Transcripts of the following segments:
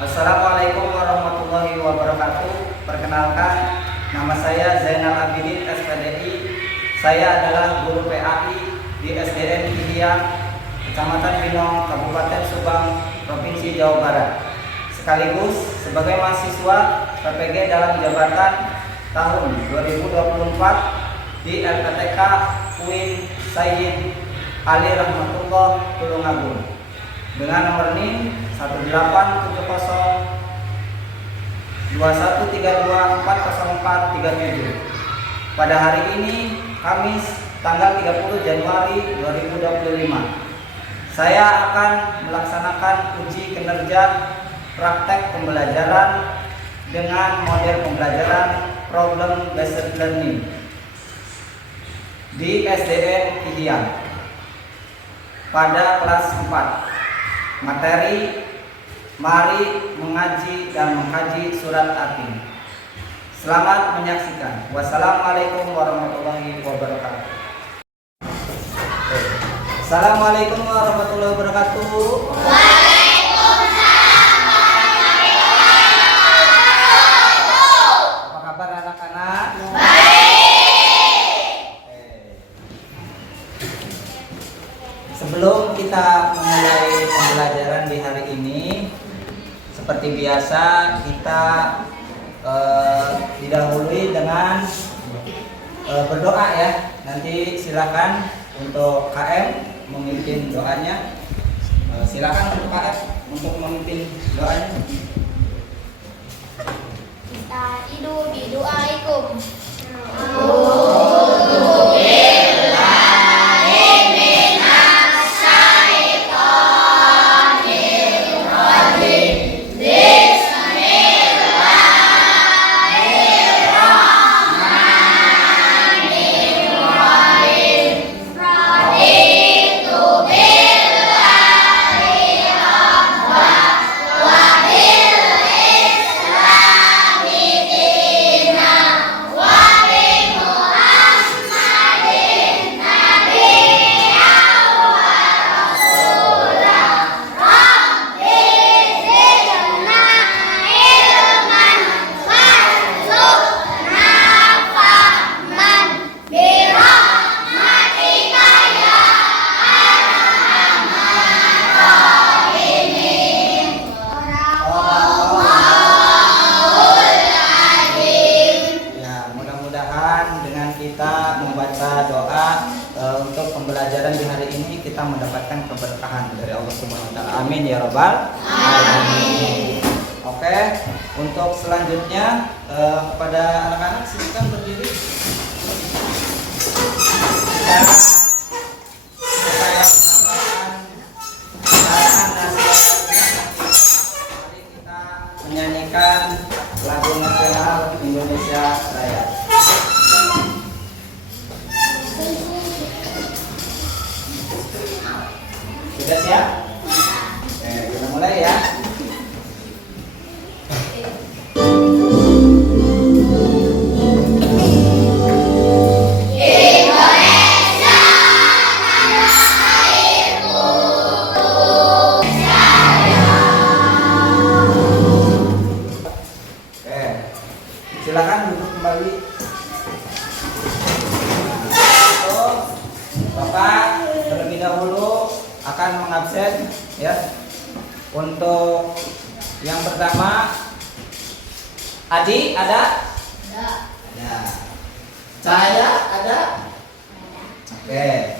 Assalamualaikum warahmatullahi wabarakatuh. Perkenalkan, nama saya Zainal Abidin SPDI. Saya adalah guru PAI di SDN Kihiyang, Kecamatan Binong, Kabupaten Subang, Provinsi Jawa Barat. Sekaligus sebagai mahasiswa PPG dalam jabatan tahun 2024 di LPTK UIN Sayyid Ali Rahmatullah Tulungagung dengan nomor NIM 1870213240437. Pada hari ini Kamis tanggal 30 Januari 2025, saya akan melaksanakan uji kinerja praktek pembelajaran dengan model pembelajaran problem based learning di SDN Kihiyang pada kelas 4. Materi mari mengaji dan mengkaji surat At-Tin. Selamat menyaksikan. Wassalamualaikum warahmatullahi wabarakatuh. Assalamualaikum warahmatullahi wabarakatuh. Waalaikumsalam warahmatullahi wabarakatuh. Apa kabar anak-anak? Sebelum kita memulai pembelajaran di hari ini, seperti biasa kita didahului dengan berdoa ya. Nanti silakan untuk KM memimpin doanya. Silakan untuk KM untuk memimpin doanya. Idu bidu'aikum. Untuk pembelajaran di hari ini kita mendapatkan keberkahan dari Allah Subhanahu wa taala. Amin ya rabbal alamin. Oke, untuk selanjutnya kepada anak-anak silakan berdiri. Saya menambahkan mari kita menyanyikan lagu nasional Indonesia Raya. Sudah siap? Oke, kita mulai ya. Oke, silakan duduk kembali. Bapak terlebih dahulu akan mengabsen ya. Untuk yang pertama, Adi ada? Ada. Cahaya ada? Oke.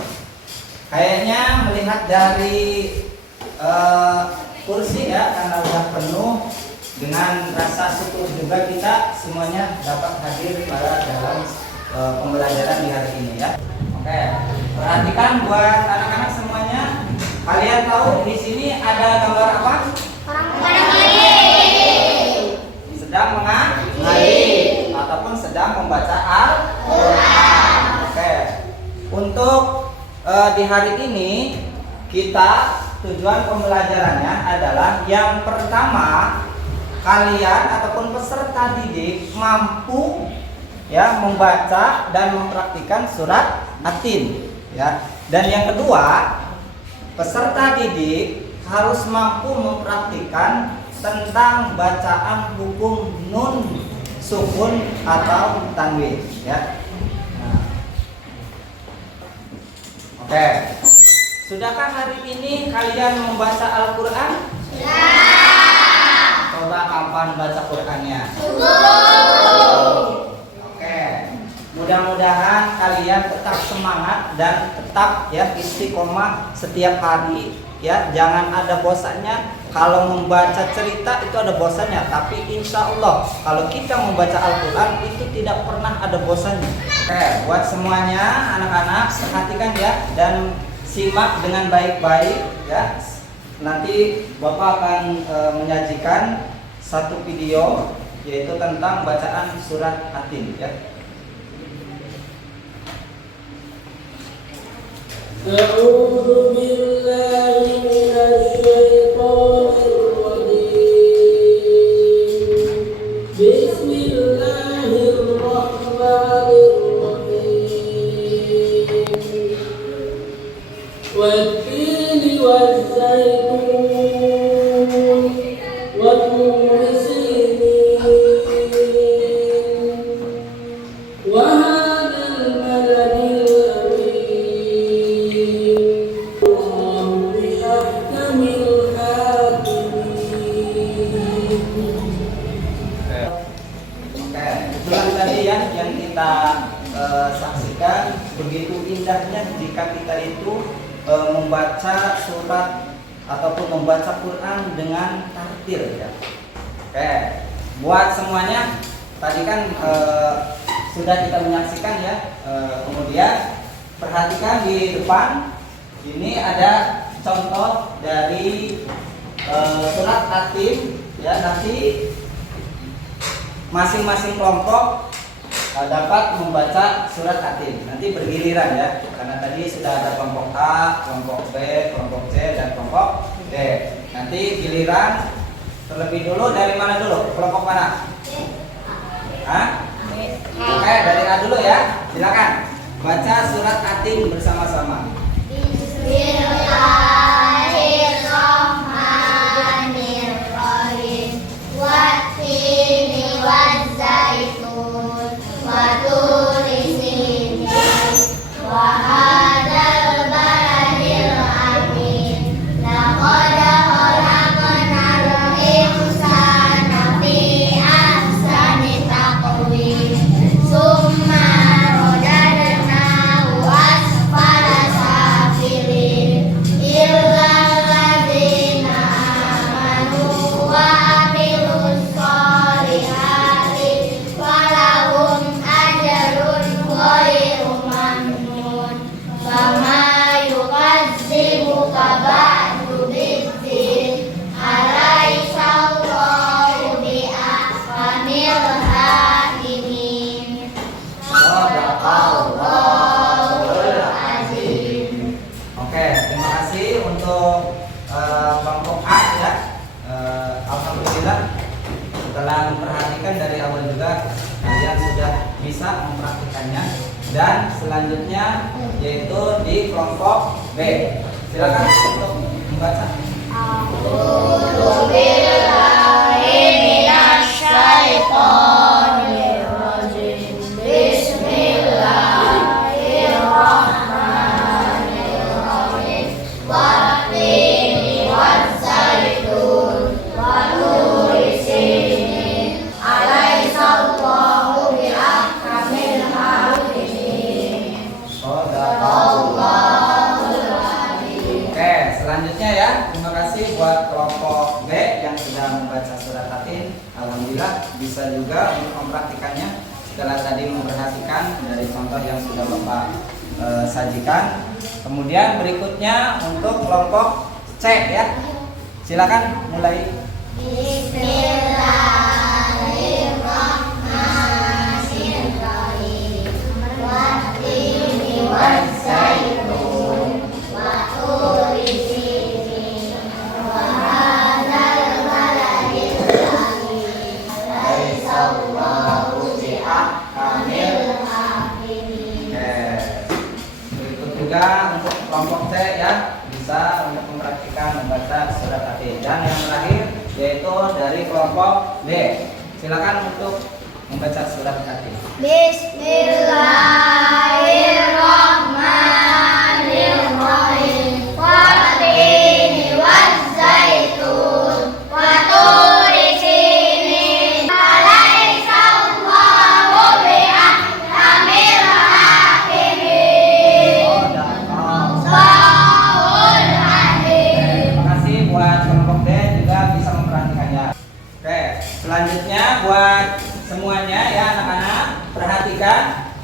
Kayaknya melihat dari kursi ya, karena udah penuh, dengan rasa syukur juga kita semuanya dapat hadir pada dalam pembelajaran di hari ini ya. Oke, perhatikan buat anak-anak semuanya. Kalian tahu di sini ada gambar apa? Orang mengaji. Sedang mengaji ataupun sedang membaca Al-Quran. Oke. Untuk di hari ini kita tujuan pembelajarannya adalah yang pertama, kalian ataupun peserta didik mampu ya membaca dan mempraktikkan surat At-Tin ya. Dan yang kedua, peserta didik harus mampu mempraktikkan tentang bacaan hukum nun, sukun atau tanwin ya. Nah. Oke. Sudahkah hari ini kalian membaca Al-Qur'an? Sudah. Coba kapan baca Qur'annya? Oke. Mudah-mudahan kalian tetap semangat dan tetap ya istiqomah setiap hari ya. Jangan ada bosannya. Kalau membaca cerita itu ada bosannya, tapi insya Allah kalau kita membaca Al-Quran itu tidak pernah ada bosannya. Oke, buat semuanya anak-anak perhatikan ya dan simak dengan baik-baik ya. Nanti Bapak akan menyajikan satu video yaitu tentang bacaan surat Atin ya. أعوذ بالله من الشيطان الرجيم بسم الله الرحمن الرحيم والتين والزيتون وطور سينين وهذا البلد yang kita saksikan begitu indahnya jika kita itu membaca surat ataupun membaca Quran dengan tartil ya. Oke, buat semuanya tadi kan sudah kita menyaksikan ya. Kemudian perhatikan di depan ini ada contoh dari surat Atin ya. Nanti masing-masing kelompok dapat membaca surat Atin. Nanti bergiliran ya, karena tadi sudah ada kelompok A, kelompok B, kelompok C, dan kelompok D. Nanti giliran terlebih dulu dari mana dulu? Kelompok mana? Hah? Oke, dari A dulu ya. Silakan baca surat Atin bersama-sama. Bismillahirrahmanirrahim. Wattini wazzaitun wa turi sinin wa hadzal baladil amin. Laqad khalaqnal insana fi ahsani taqwim. Summa radadnahu asfala safilin. Illa alladzina amanu wa amilus solihati walahum ajrun ghairu mamnun. Fama yukadzibuka ba'du bidzin. Alaysa Allahu bi'ahkamil hakimin. Shadaqallahul azim. Oke, terima kasih untuk kelompok A ya. Alhamdulillah setelah memperhatikan dari awal juga kalian sudah bisa mempraktikannya. Dan selanjutnya yaitu di kelompok B. Silakan untuk membaca. A'udzu billahi minasy syaithanir rajim. Bismillahirrahmanirrahim. Wattini wazzaitun wa turi sinin. Alaysa Allahu bi'ahkamil hakimin. Shadaqallahul azim. Oke, selanjutnya ya. Terima kasih buat kelompok B yang sudah membaca surat Atin. Alhamdulillah bisa juga untuk mempraktikannya setelah tadi memperhatikan dari contoh yang sudah Bapak sajikan. Kemudian berikutnya untuk kelompok C ya. Silakan mulai. Bismillahirrahmanirrahim. Wattini wazzaitun wa turi sinin wa hadzal baladil amin. Alaysa Allahu bi'ahkamil hakimin. Oke. Berikut juga untuk kelompok C ya, bisa untuk mempraktikkan membaca surat Atin. Dan yang terakhir yaitu dari kelompok B. Silakan untuk membaca surat Al-Fatihah. Bismillahirrahmanirrahim. Wattini wazzaitun wa turi sinin. Alaysa Allahu bi'ahkamil hakimin. Allahul alim. Terima kasih buat kelompok D juga bisa memperhatikan ya. Oke, selanjutnya buat semuanya ya anak-anak, perhatikan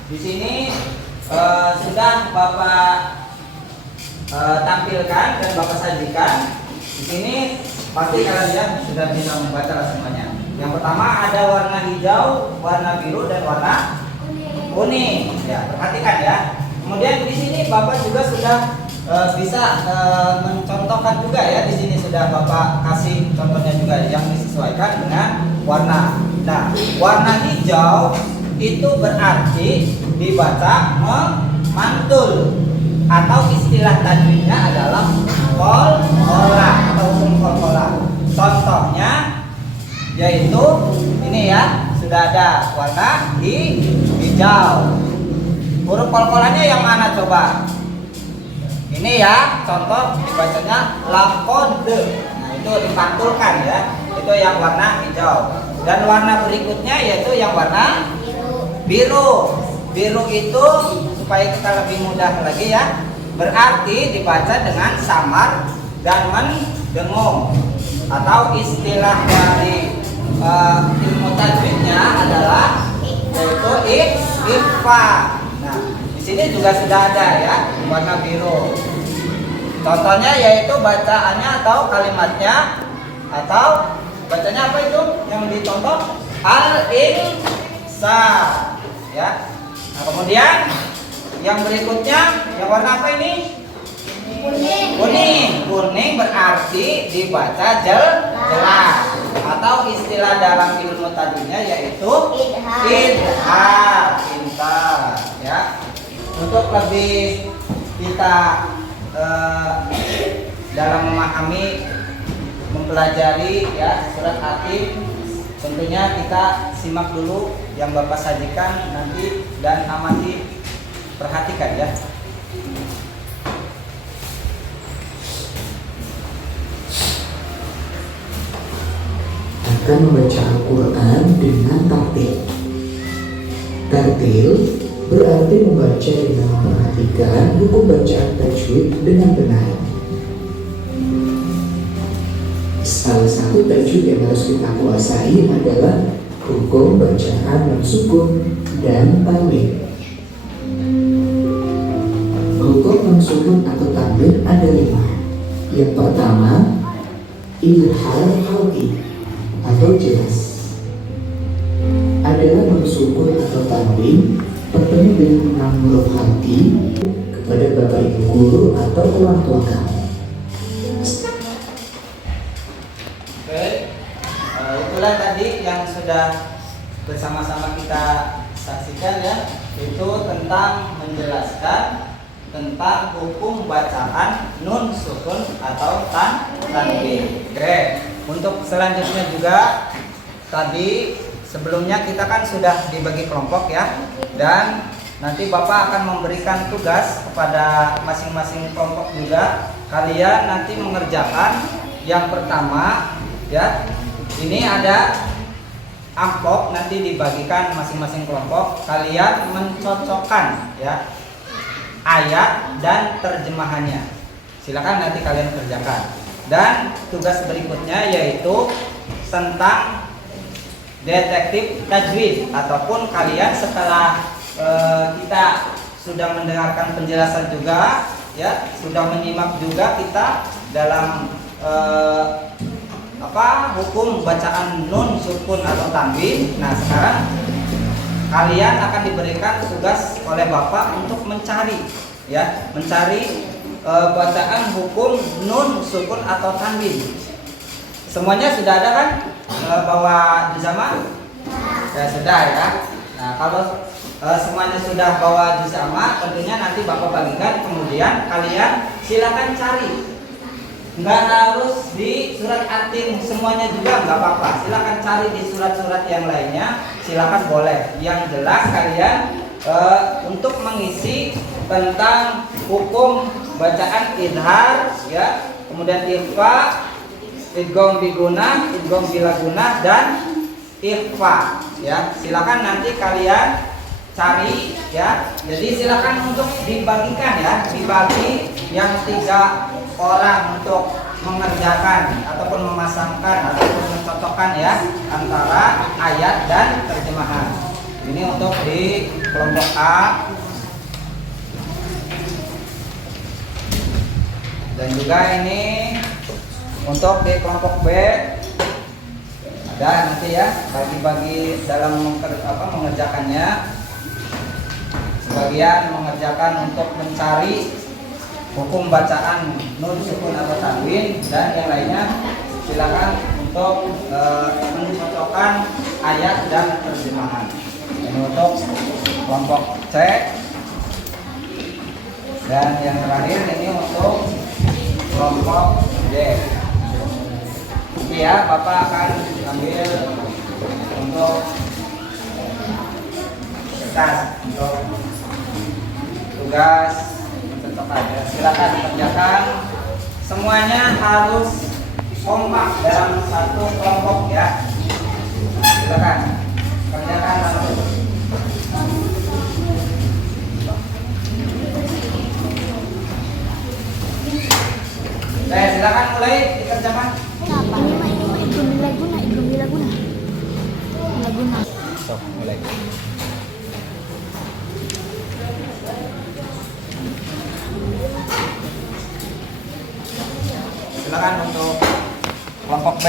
di sini sudah Bapak tampilkan dan Bapak sajikan. Di sini pasti kalian sudah bisa membaca lah semuanya. Yang pertama ada warna hijau, warna biru dan warna kuning. Ya, perhatikan ya. Kemudian di sini Bapak juga sudah bisa mencontohkan juga ya. Di sini sudah Bapak kasih contohnya juga yang disesuaikan dengan warna. Nah, warna hijau itu berarti dibaca memantul atau istilah tajwidnya adalah qalqalah atau hukum qalqalah. Contohnya yaitu ini ya, sudah ada warna hijau. Huruf qalqalahnya yang mana coba? Ini ya, contoh dibacanya laqad. Nah, itu dipantulkan ya. Itu yang warna hijau. Dan warna berikutnya yaitu yang warna biru. Biru itu supaya kita lebih mudah lagi ya, berarti dibaca dengan samar dan mendengung. Atau istilah dari ilmu tajwidnya adalah yaitu ikhfa. Nah, di sini juga sudah ada ya warna biru. Contohnya yaitu bacaannya atau kalimatnya atau bacanya apa itu yang dicontoh? Al-insa ya. Nah, kemudian yang berikutnya yang warna apa ini? Kuning berarti dibaca jelas atau istilah dalam ilmu tajwidnya yaitu idhar ya. Untuk lebih kita dalam memahami mempelajari ya surat Al-Fatihah, tentunya kita simak dulu yang Bapak sajikan nanti dan amati, perhatikan ya. Akan membaca Al-Quran dengan tartil. Tartil berarti membaca dengan memperhatikan hukum bacaan tajwid dengan benar. Salah satu tajwid yang harus kita kuasai adalah hukum bacaan yang sukun dan tanwin. Hukum yang sukun atau tanwin ada 5. Yang pertama, izhar halqi atau jelas, adalah bersukun atau tanwin bertemu dengan huruf halqi kepada bapak ibu guru atau orang tua kamu. Itulah tadi yang sudah bersama-sama kita saksikan ya, itu tentang menjelaskan tentang hukum bacaan nun sukun atau tanwin. Oke, untuk selanjutnya juga tadi sebelumnya kita kan sudah dibagi kelompok ya, dan nanti Bapak akan memberikan tugas kepada masing-masing kelompok juga. Kalian nanti mengerjakan yang pertama ya. Ini ada amplop nanti dibagikan masing-masing kelompok. Kalian mencocokkan ya ayat dan terjemahannya. Silakan nanti kalian kerjakan. Dan tugas berikutnya yaitu tentang detektif tajwid, ataupun kalian setelah kita sudah mendengarkan penjelasan juga ya, sudah menyimak juga kita dalam hukum bacaan nun sukun atau tanwin. Nah, sekarang kalian akan diberikan tugas oleh Bapak untuk mencari ya, bacaan hukum nun sukun atau tanwin. Semuanya sudah ada kan? Bawa juz amma? Ya sudah ya. Nah, kalau semuanya sudah bawa juz amma, tentunya nanti Bapak bagikan, kemudian kalian silakan cari nggak harus di surat Atin semuanya juga nggak apa-apa. Silakan cari di surat-surat yang lainnya, silakan boleh. Yang jelas kalian untuk mengisi tentang hukum bacaan idhar, ya, kemudian ikhfa, idgham biguna, idgham bilaguna, dan ikhfa, ya. Silakan nanti kalian cari, ya. Jadi silakan untuk dibagikan, ya, dibagi yang 3 orang untuk mengerjakan ataupun memasangkan ataupun mencocokkan, ya, antara ayat dan terjemahan. Ini untuk di kelompok A, dan juga ini untuk di kelompok B. Ada nanti, ya, bagi-bagi dalam mengerjakannya. Sebagian mengerjakan untuk mencari hukum bacaan nun, sukun atau tanwin, dan yang lainnya silakan untuk mencocokkan ayat dan terjemahan. Ini untuk kelompok C, dan yang terakhir ini untuk kelompok D. Oke, ya, Bapak akan ambil untuk kertas untuk tugas. Silakan kerjakan, semuanya harus kompak dalam satu kelompok, ya. Silakan kerjakan langsung. Silakan mulai dikerjakan. Kenapa? Ini idgham bilaguna. Sok, mulai. Silakan untuk kelompok B.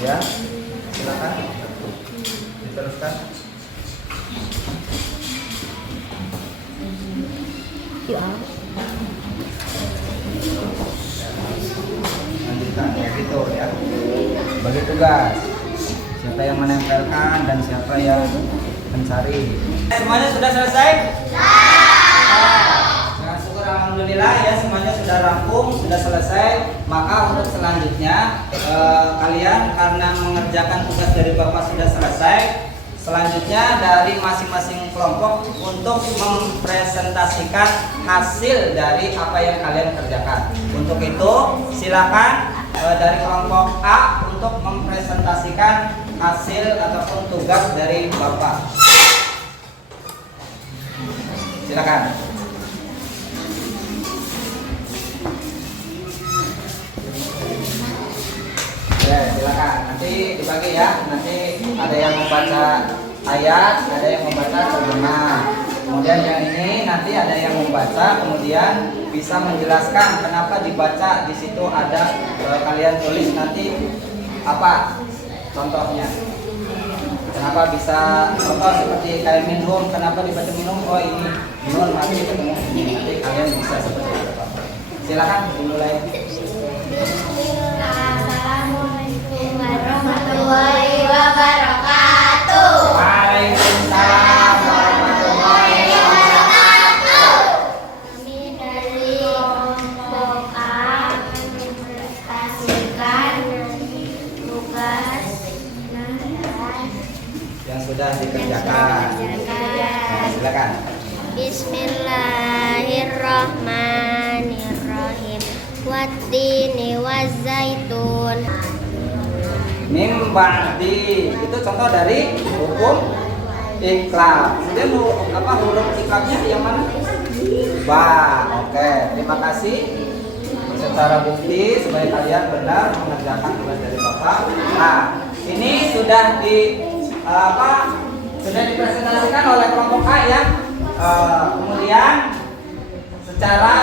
Ya, silakan diteruskan. Lanjutkan, ya, gitu, ya. Bagi tugas, siapa yang menempelkan dan siapa yang mencari. Semuanya sudah selesai? Dengan syukur alhamdulillah, ya, semuanya sudah rampung, sudah selesai. Maka untuk selanjutnya kalian karena mengerjakan tugas dari Bapak sudah selesai, selanjutnya dari masing-masing kelompok untuk mempresentasikan hasil dari apa yang kalian kerjakan. Untuk itu silakan dari kelompok A untuk mempresentasikan hasil ataupun tugas dari Bapak. Silakan. Ya, silakan. Nanti dibagi, ya. Nanti ada yang membaca ayat, ada yang membaca terjemah. Kemudian yang ini nanti ada yang membaca, kemudian bisa menjelaskan kenapa dibaca. Di situ ada kalian tulis nanti apa contohnya. Kenapa bisa contoh seperti kayak minum, kenapa dibaca minum? Oh, ini nun nanti ketemu ini. Nanti kalian bisa seperti itu. Silakan dimulai. Assalamualaikum warahmatullahi wabarakatuh. Waalaikumsalam warahmatullahi wabarakatuh. Kami dari kelompok A mempresentasikan tugas yang sudah dikerjakan. Nah, silakan. Bismillahirrahmanirrahim. Wattini wazzaitun. Mim ba'di itu contoh dari hukum iklab. Kemudian huruf iklabnya yang mana? Ba. Oke, terima kasih. Secara bukti supaya kalian benar mengerjakan tugas dari Bapak. Nah, ini sudah sudah dipresentasikan oleh kelompok A, ya. Kemudian secara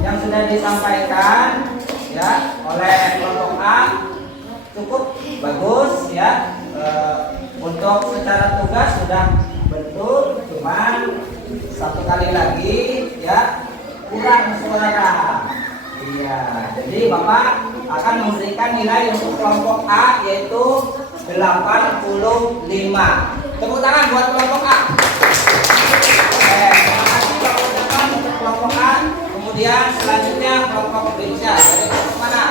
yang sudah disampaikan, ya, oleh kelompok A cukup bagus, ya. Untuk secara tugas sudah betul, cuman satu kali lagi, ya, kurang suara. Iya, jadi Bapak akan memberikan nilai untuk kelompok A yaitu 85. Tepuk tangan buat kelompok A. terima kasih Bapak ucapkan untuk kelompok A. Kemudian selanjutnya kelompok berikutnya dari kelompok mana?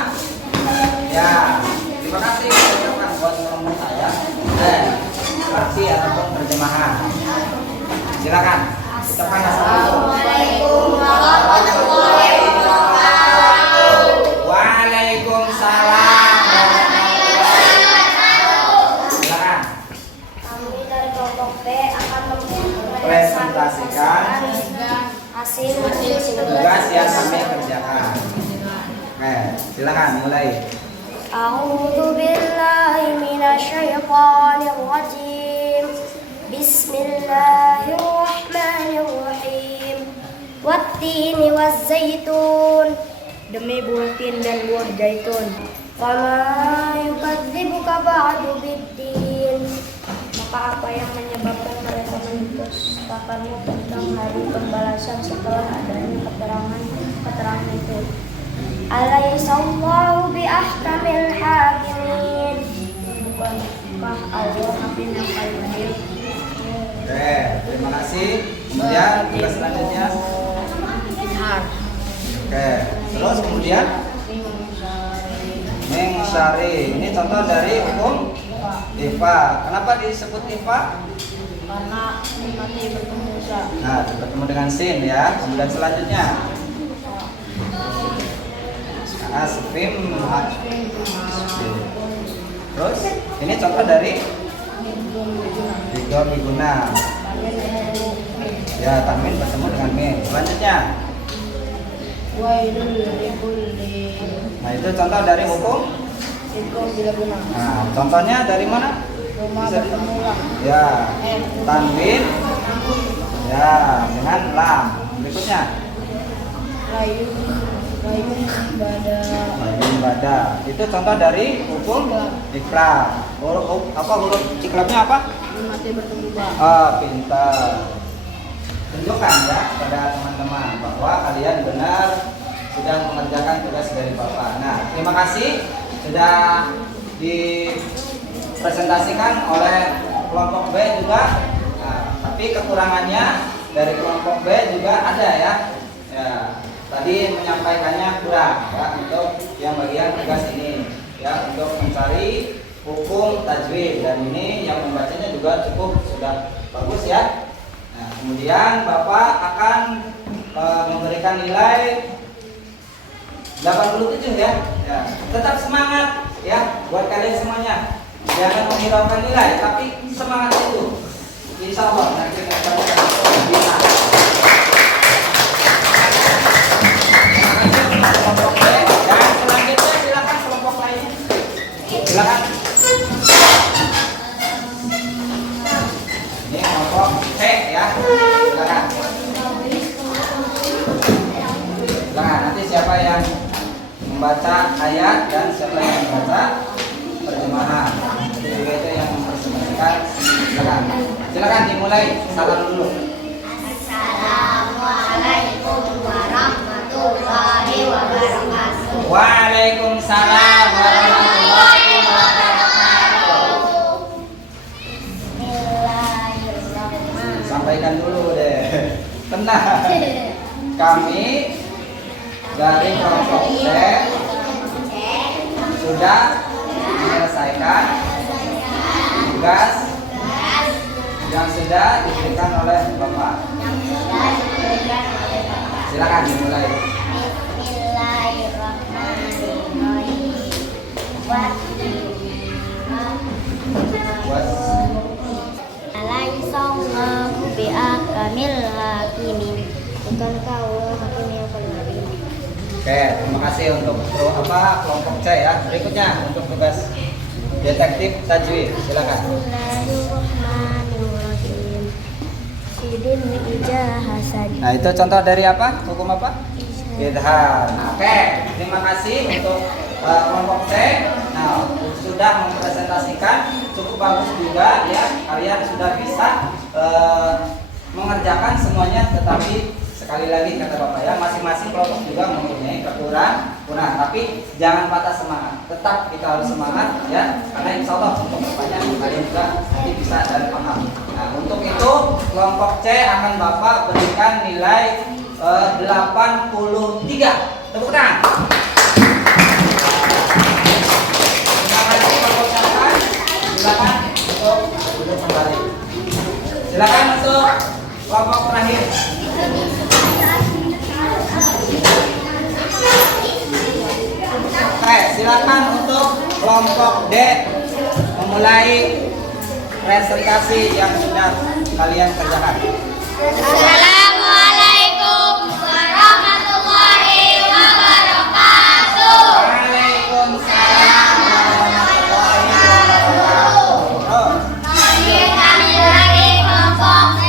Ya, terima kasih ucapkan buat kelompok saya. Fraksi ataupun terjemahan. Silakan. Ucapkan Assalamualaikum warahmatullahi wabarakatuh. Waalaikumsalam. Silakan. Kami dari kelompok B akan Presentasikan hasil tugas yang kami kerjakan. Oke, silakan mulai. A'udzu billahi minasyaitonir rajim. Bismillahirrahmanirrahim. Wattini wazzaitun. Demi buah tin dan buah zaitun. Fama yukadzibuka ba'du biddin. Maka apa yang menyebabkan mereka mendustakanmu tentang hari pembalasan setelah adanya keterangan itu? Alaihissallahu bi ahkamil hakimin. Bukankah Allah hakim yang paling adil? Oke, terima kasih. Kemudian tugas selanjutnya. Oke, terus kemudian Mengsari. Ini contoh dari hukum IPA. Kenapa disebut IPA? Karena nanti bertemu Musa. Nah, bertemu dengan sin ya. Kemudian selanjutnya Asfim. Terus ini contoh dari Bigor Biguna. Ya, Tamin bertemu dengan Min. Selanjutnya Wailul likulli nah itu contoh dari hukum. tidak guna. Nah, contohnya dari mana? Rumah Bisa di- bertemu ulang. Ya, tanwin. Ya, dengan lam. Berikutnya Layun pada Layun bada. Itu contoh dari hukum iklab. Apa huruf iklabnya apa? mati bertemu bang. Pintar. Tunjukkan ya pada teman-teman bahwa kalian benar sudah mengerjakan tugas dari Bapak. Nah, terima kasih sudah dipresentasikan oleh kelompok B juga. Nah, tapi kekurangannya dari kelompok B juga ada ya. Ya, tadi menyampaikannya kurang ya untuk yang bagian tugas ini ya untuk mencari hukum tajwid dan ini yang membacanya juga cukup sudah bagus ya. Nah, kemudian Bapak akan memberikan nilai 87 ya. Ya. Tetap semangat ya buat kalian semuanya. Jangan menghiraukan nilai, tapi semangat itu. Insya Allah nanti kita bisa. Kelompok B dan selanjutnya silakan kelompok lainnya. Silakan. Ini kelompok C ya. Silakan. Silakan nanti siapa yang membaca ayat dan siapa yang membaca terjemahan. Jadi juga itu yang mempersembahkan. Silakan. Silakan dimulai. Salam dulu. Assalamualaikum warahmatullahi wabarakatuh. Waalaikumsalam warahmatullahi wabarakatuh. Bismillahirrahmanirrahim. Sampaikan dulu deh. Tenang. Kami dari kelompok C sudah menyelesaikan tugas yang sudah diberikan oleh Bapak. Silakan dimulai. Bismillahirrahmanirrahim. Alaihissallahu bi'akamil hakimin. Bukankah Allah hakim yang paling adil? Oke, terima kasih untuk kelompok C ya. Berikutnya untuk tugas detektif tajwid. Silakan. Bismillahirrahmanirrahim. Sidin ijazah saja. Nah, itu contoh dari apa? Hukum apa? Idhar. Oke, terima kasih untuk kelompok C. Nah, sudah mempresentasikan cukup bagus juga ya. Kalian sudah bisa mengerjakan semuanya, tetapi sekali lagi kata Bapak ya, masing-masing kelompok juga mempunyai kekurangan. Tapi jangan patah semangat. Tetap kita harus semangat ya, karena insya Allah untuk depannya kalian juga nanti bisa dan paham. Nah, untuk itu kelompok C akan Bapak berikan nilai 83. Tepuk tangan. Terima kasih Bapak ucapkan. Silakan untuk duduk kembali. Silakan untuk kelompok terakhir. Oke, silakan untuk kelompok D memulai presentasi yang sudah kalian kerjakan. Assalamualaikum warahmatullahi wabarakatuh. Waalaikumsalam warahmatullahi wabarakatuh. Kami dari kelompok D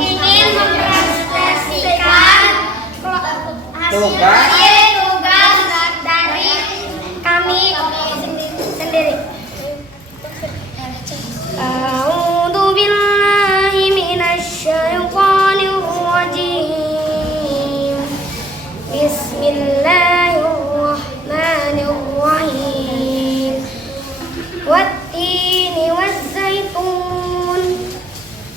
ingin mempresentasikan Tugas. tugas dari kami sendiri. A'udzu billahi minasyaitonir rajim. Bismillahirrahmanirrahim. Wattini wazzaitun.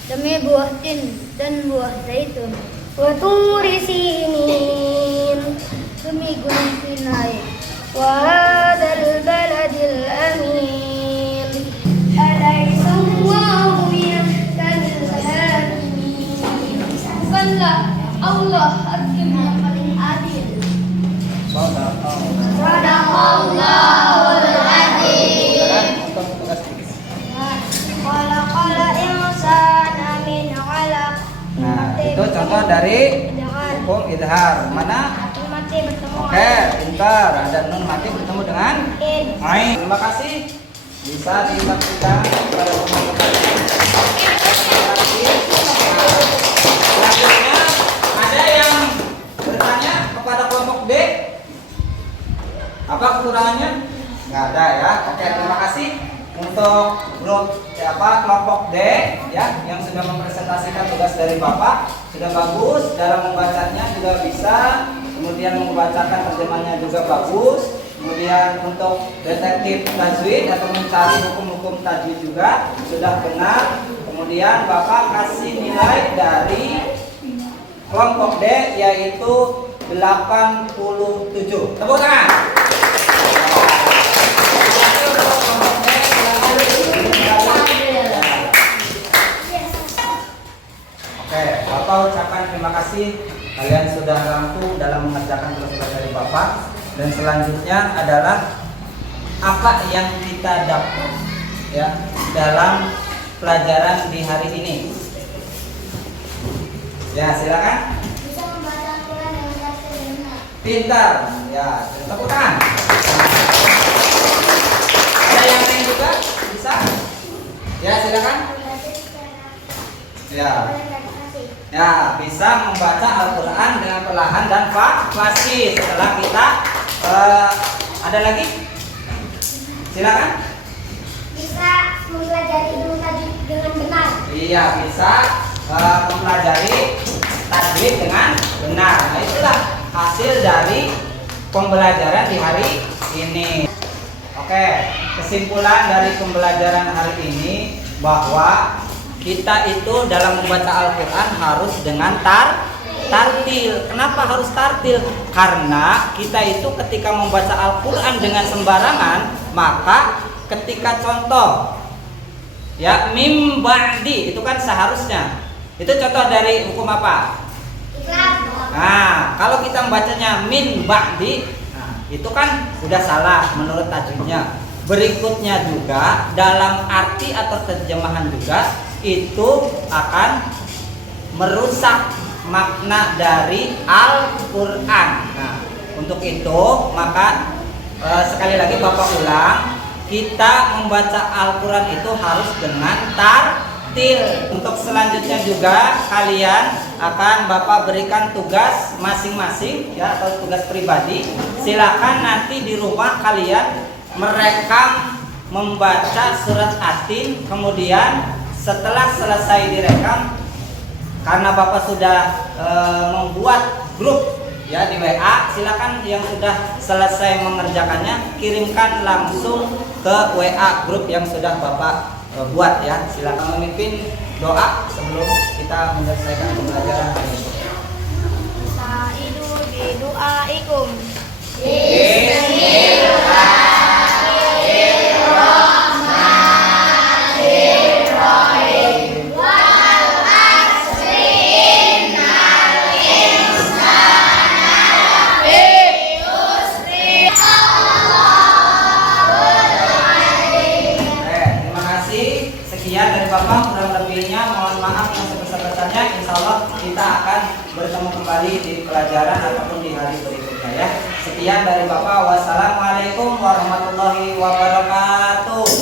Demi buah tin dan buah zaitun. Wa turi sinin. Demi gunung Sinai. Wa hadzal baladil amin. Alaysa Allahu yahdil hadimin. Bukanlah Allah hakim yang paling adil. Sadaqallahul adzim. Untuk tugas tulis. Khalaqal insana min 'alaq. Nah, itu contoh dari hukum idhar. Mana? Mati bertemu Oke, pintar. Ada nun mati bertemu dengan in. ain. Terima kasih. Bisa disaksikan kepada teman-teman. Terima kasih. Selanjutnya ada yang bertanya kepada kelompok D. Apa kekurangannya? Nggak ada ya. Oke, terima kasih untuk grup kelompok D ya yang sudah mempresentasikan tugas dari Bapak. Sudah bagus dalam membacanya juga bisa, kemudian membacakan terjemahnya juga bagus. Kemudian untuk detektif tajwid atau mencari hukum-hukum tajwid juga sudah benar. Kemudian Bapak kasih nilai dari kelompok D yaitu 87. Tepuk tangan. Oke, Bapak ucapkan terima kasih. Kalian sudah rampung dalam mengerjakan tugas dari Bapak. Dan selanjutnya adalah apa yang kita dapat ya dalam pelajaran di hari ini. Ya, silakan. Bisa membaca Al-Quran dengan bahasa Indonesia. Pintar. Ya, tepuk tangan. Ada yang lain juga bisa? Ya, silakan. Ya. Ya, bisa membaca Al-Quran dengan perlahan dan fasih. Setelah kita ada lagi? Silakan. Bisa mempelajari ilmu tajwid dengan benar. Iya, bisa mempelajari tajwid dengan benar. Nah, itulah hasil dari pembelajaran di hari ini. Oke, kesimpulan dari pembelajaran hari ini bahwa kita itu dalam membaca Al-Quran harus dengan tartil. Kenapa harus tartil? Karena kita itu ketika membaca Al-Quran dengan sembarangan, maka ketika contoh ya mim ba'di itu kan seharusnya itu contoh dari hukum apa? Nah, kalau kita membacanya min ba'di, nah, itu kan sudah salah menurut tajwidnya. Berikutnya juga dalam arti atau terjemahan juga itu akan merusak makna dari Al-Quran. Nah, untuk itu maka sekali lagi Bapak ulang, kita membaca Al-Quran itu harus dengan tartil. Untuk selanjutnya juga kalian akan Bapak berikan tugas masing-masing ya atau tugas pribadi. Silakan nanti di rumah kalian merekam membaca surat Atin, kemudian setelah selesai direkam, karena Bapak sudah membuat grup ya di WA, silakan yang sudah selesai mengerjakannya kirimkan langsung ke WA grup yang sudah Bapak buat ya. Silakan memimpin doa sebelum kita menyelesaikan pembelajaran hari ini. Sa'idu bidu'aikum. Terima kasih. Sekian dari Bapak, kurang lebihnya mohon maaf yang sebesar-besarnya. Insya Allah kita akan bertemu kembali di pelajaran ataupun di hari berikutnya ya. Sekian dari Bapak. Wassalamualaikum warahmatullahi wabarakatuh.